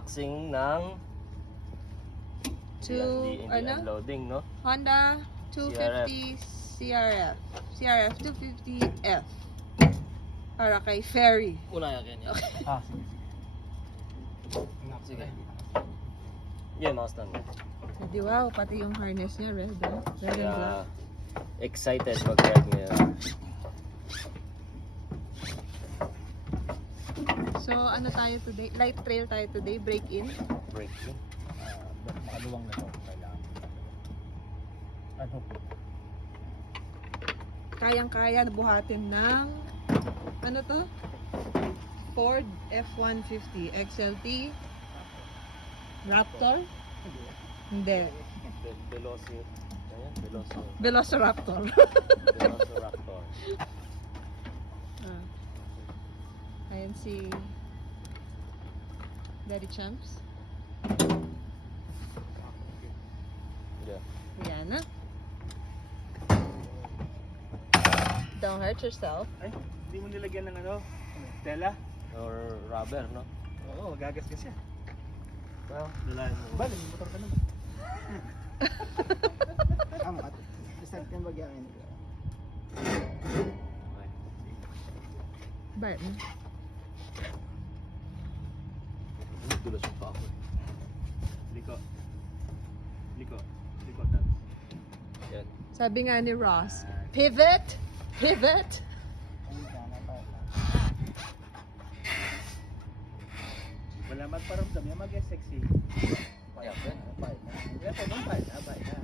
unboxing ng unloading, no? Honda 250 CRF 250F para kay Ferry. Una yan. Okay. Sige. Yan, mga stand. Di wow, pati yung harness niya red, oh. Red and black. Excited mag-ride ngayon. So ano tayo today? Light trail tayo today, break in. Break in. Makaluwang na to. Kailangan. Ano po? Kayang-kaya buhatin ng ano to? Ford F-150 XLT Raptor? Hindi. Velociraptor. Velociraptor. Ayan si Daddy Champs. Yeah. Rihanna. Don't hurt yourself. Ay, hindi mo nilagyan ng ano? Tela? Or rubber, no? Oo, gagasgas siya. Well, Lalayan mo. Bali, motor ka naman. Amat. Start ka bagyamin. Bart. dulas yung pa ako. Liko. Liko dance. Yan. Sabi nga ni Ross, pivot! Pivot! Wala magparamdam yan, mag-sexy. Kaya yan. Yan pa naman, abay na.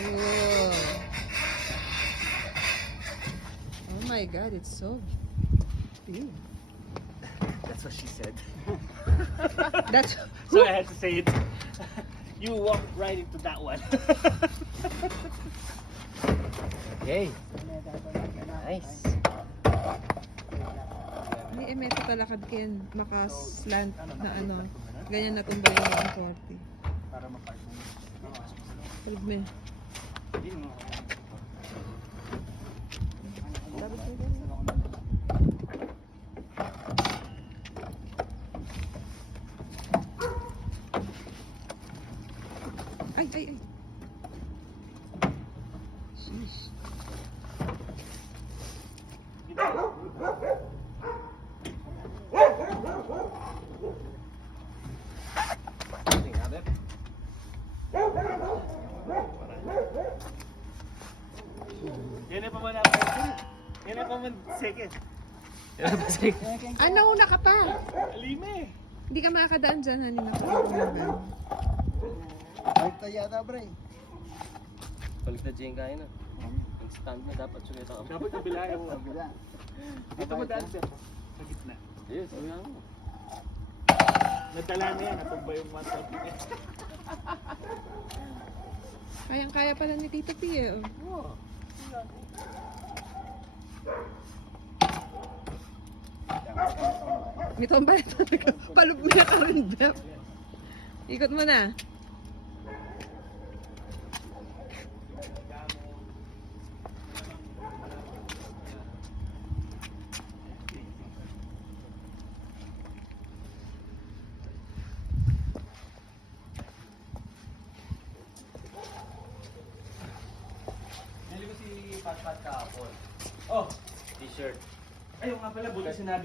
Cool. Oh my god, it's so big. That's what she said. That's So I had to say it. You walked right into that one. Okay. Nice. May emeto talakad kin makaslant na ano. Ganyan na tumbay yung 140. Para mapark mo. Tulog mo. Hindi mo. Ay. Sheesh. Yan na pa man ako. Yan na pa man second. Nauna ka pa. Alime. Hindi ka makakadaan dyan, hanina pa. Ay, tayada, bre. Balik na dyan kain na. Yung stand na dapat sumita ka. Dapat kabilaan mo. Dito mo daan sir. Sa gitna. Ayun, sabi nga mo. Nadala na yan, natumba yung mata. Kayang-kaya pala ni Tito P eh. Oo. May tombay talaga. Palub mo na ka rin, Bep. Ikot mo na. Nili ko si Pat kahapon. Oh, T-shirt. ayun nga pala, buti sinabi